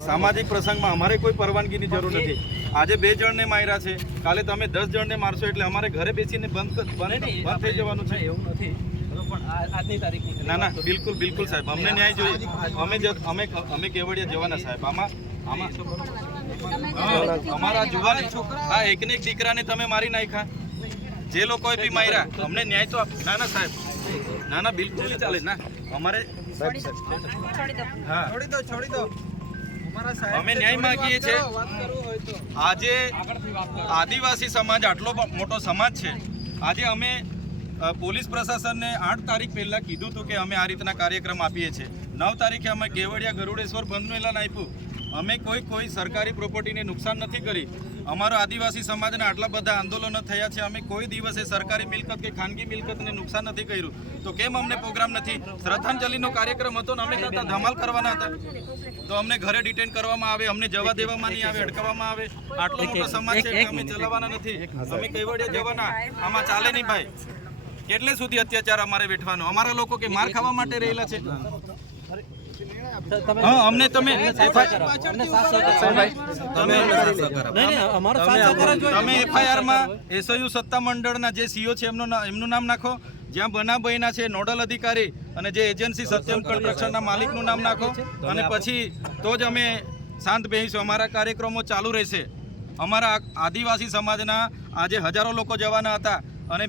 सामाजिक प्रसंग में अमारे कोई परवानगी की जरूर नहीं। आज 2 जण ने मार्या छे, काले तमे 10 जण ने मारशो एटले अमारे घरे बेसीने बंद थई जवानुं छे। एवुं नथी, आजनी तारीखनी ना ना बिल्कुल बिल्कुल साहेब, अमने न्याय जोईए। अमे केवड़िया जवाना साहेब। आमा अमारा जुवान आ एकने एक दीकराने तमे मारी नाख्या, जे लोकोए बी मार्या अमने न्याय तो ना ना साहेब, ना ना बिल्कुल नहीं चाले ना। अमारे छोड़ी दो અમે ન્યાય માંગીએ છીએ। આજે આદિવાસી સમાજ આટલો મોટો સમાજ છે, આજે અમે પોલીસ પ્રશાસનને 8 તારીખ પહેલા કીધું હતું કે અમે આ રીતના કાર્યક્રમ આપીએ છીએ। 9 તારીખે અમે કેવડિયા ગરુડેશ્વર બંધનું એલાન આપ્યું। અમે કોઈ સરકારી પ્રોપર્ટીને નુકસાન નથી કરી। અમારો આદિવાસી સમાજના આટલા બધા આંદોલનો થયા છે, અમે કોઈ દિવસે સરકારી મિલકત કે ખાનગી મિલકતને નુકસાન નથી કર્યું। તો કેમ અમને પ્રોગ્રામ નથી? શ્રદ્ધાંજલિનો કાર્યક્રમ હતો ને અમે કરતા ધમાલ કરવાના હતા, તો અમને ઘરે ડિટેન કરવામાં આવે, અમને જવા દેવામાં નહીં આવે, અટકાવવામાં આવે। આટલો મોટો સમાજ છે કે અમે ચલાવવાના નથી, અમે કેવડિયા જવાના, આમાં ચાલે નહીં ભાઈ। કેટલે સુધી અત્યાચાર અમારે વેઠવાનો? અમારા લોકો કે માર ખાવા માટે રહેલા છે? हाँ हमने तमे एफआईआर में एसयू सत्ता मंडल जे सीओ छे एमनुं नाम नाखो, ज्यां बनाव बन्या छे नोडल अधिकारी अने जे एजेंसी सत्यम कंस्ट्रक्शनना मालिकनुं नाम नाखो, अने पछी तो ज अमे शांत बेसीशुं। अमारा कार्यक्रमों चालू रहेशे। अमारा आदिवासी समाजना आजे हजारों लोको जवाना हता अने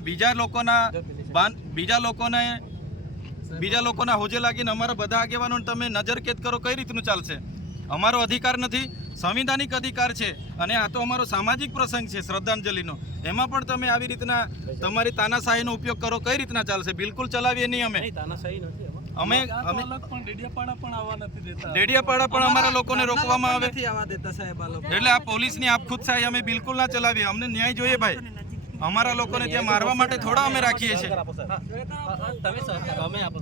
बीजा लोकोना होजे लागीने अमारा बधा आगेवानोने तमे नजरकेद करो, कई रीतनुं चालशे? अमारो अधिकार नथी, संविधानिक अधिकार छे अने आ तो अमारो सामाजिक प्रसंग छे श्रद्धांजलिनो, एमां पण तमे आवी रीतना तमारी तानाशाहीनो उपयोग करो, कई रीतना चालशे? बिल्कुल चलावीए नहीं। અમે डेडियापाड़ा पण अमारा लोकोने रोकवामां आवे એટલે આ પોલીસની આપખુદશાહી અમે બિલકુલ ના ચલાવીએ। અમને ન્યાય જોઈએ ભાઈ। અમારા લોકોને ત્યાં મારવા માટે થોડા અમે રાખીએ છીએ।